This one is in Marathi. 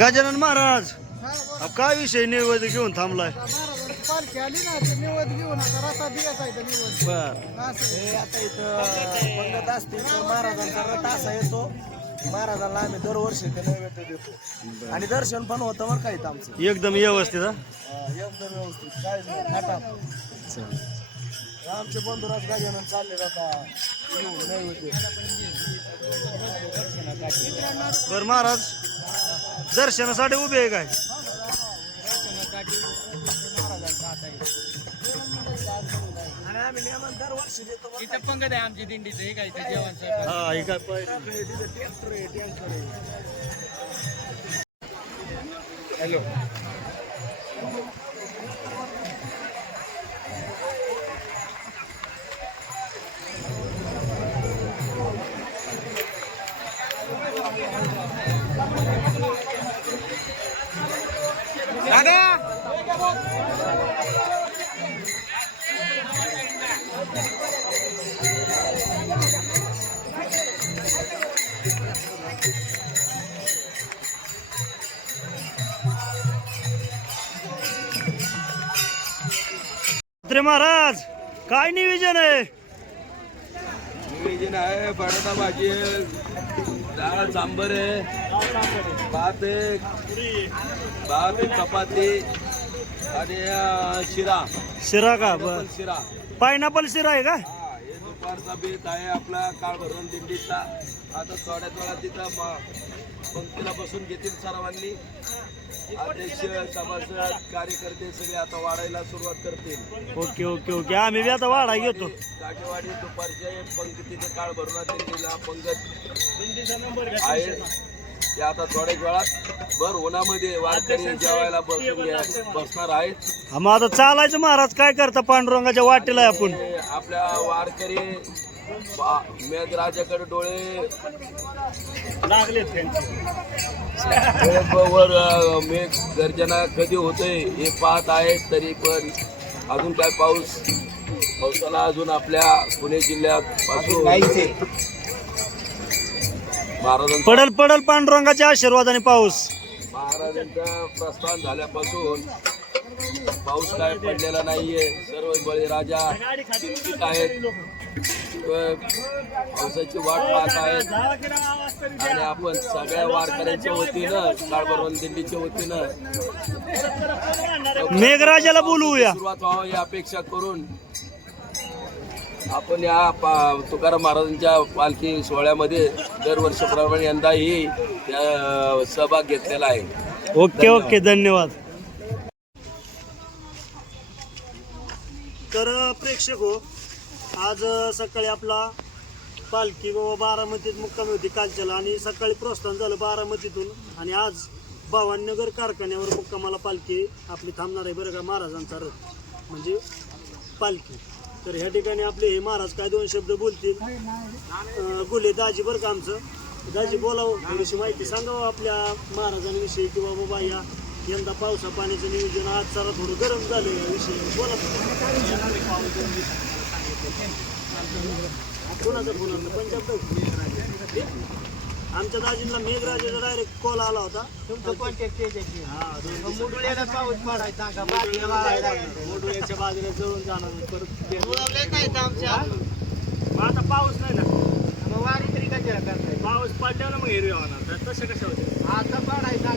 गजानन महाराज अब काय विषय निवेद घेऊन थांबलाय? पालखी आली ना ते निवड घेऊन आता रथा दियाचा आहे निवड. बर हे आता इथं पंगत असते तर महाराजांचा रथ असा येतो. महाराजांना आम्ही दरवर्षी ते नैवेद्य देतो आणि दर्शन पण होतं बरं का इथं आमचं एकदम व्यवस्थित हा? एकदम व्यवस्थित काय नाही थाटात. आमचे बंधुराज गजानन चालले जातात घेऊन नैवेद्य. बर महाराज दर्शनासाठी उभे आहे काय? आणि आम्ही नियमन दरवर्षी देतो बरं का. इथं पंगत आहे आमची दिंडीचं हे काय इथं जेवण स्वयंपाक. हा हे काय पाहिजे. ट्रॅक्टर आहे टँकर आहे. हॅलो दादा रे महाराज काय नियोजन आहे? नियोजन आहे बटाटा भाजी आहे, डाळ सांबर आहे, भात आहे, चपाती आणि शिरा. शिरा का? बर शिरा पायनॅपल शिरा आहे का? हा हे दुपारचा बेत आहे आपला काळ भरून दिंडीचा. आता थोड्याच वेळात तिथं पंक्तीला बसून घेतील सर्वांनी. अध्यक्ष सभासद कार्यकर्ते सगळे आता वाढायला सुरुवात करतील. ओके ओके ओके आम्ही बी आता वाढा घेतो. काठेवाडी दुपारच्या पंक्तीचं काळ भरून दिंडीला पंगत आहे ते आता थोड्याच वेळात भर उन्हामध्ये वारकरी जेवायला बसणार आहेत. हा मग आता चालायचं महाराज काय करता? पांडुरंगाच्या वाटेला आहे आपण. ते आपल्या वारकरी मेघराजाकडे डोळे लागले वर मेघ गर्जना कधी होते हे पाहत आहेत. तरी पण अजून काय पावसाला अजून आपल्या पुणे जिल्ह्यात पासून महाराजांचा पडल पडल पांडुरंगाच्या आशीर्वादाने पाऊस. महाराजांचा प्रस्थान झाल्यापासून पाऊस काय पडलेला नाहीये. सर्व बळीराजा चिंतित आहेत, पावसाची वाट पाहत आहेत. आणि आपण सगळ्या वारकऱ्यांच्या वतीनं काळभैरव दिंडीच्या वतीनं मेघराजाला बोलवूया. सुरुवात व्हावं ही अपेक्षा करून आपण या तुकाराम महाराजांच्या पालखी सोहळ्यामध्ये दरवर्षीप्रमाणे यंदाही सहभाग घेतलेला आहे. ओके ओके धन्यवाद. तर प्रेक्षक हो, आज सकाळी आपला पालखी बाबा बारामतीत मुक्कामी होती कालच्याला आणि सकाळी प्रस्थान झालं बारामतीतून आणि आज भवानीनगर कारखान्यावर मुक्कामाला पालखी आपली थांबणार आहे बरं का. महाराजांचा रथ म्हणजे पालखी. तर ह्या ठिकाणी आपले हे महाराज काय दोन शब्द बोलतील. गुले दाजी बरं का आमचं. दाजी बोलावं, थोडीशी माहिती सांगावं आपल्या महाराजांविषयी किंवा बाबा या यंदा पावसा पाण्याचं नियोजन आज जरा थोडं गरम झालं या विषयी बोला. कोणाचा फोन आला? पंजाब आमच्या दाजींना मेघराजाचा डायरेक्ट कॉल आला होता. तुमचं कॉन्टॅक्ट त्याच्याशी. मुडुळ्याला पाऊस पडायचा का मोडुळ्याच्या बाजूला जळून जाणार परत. मुळवले काय तर आमच्या मग आता पाऊस नाही ना. मग वारी तरी कशाला करताय? पाऊस पडल्यावर मग हिरव्या होणार. तसं कशा होते? आता पडायचा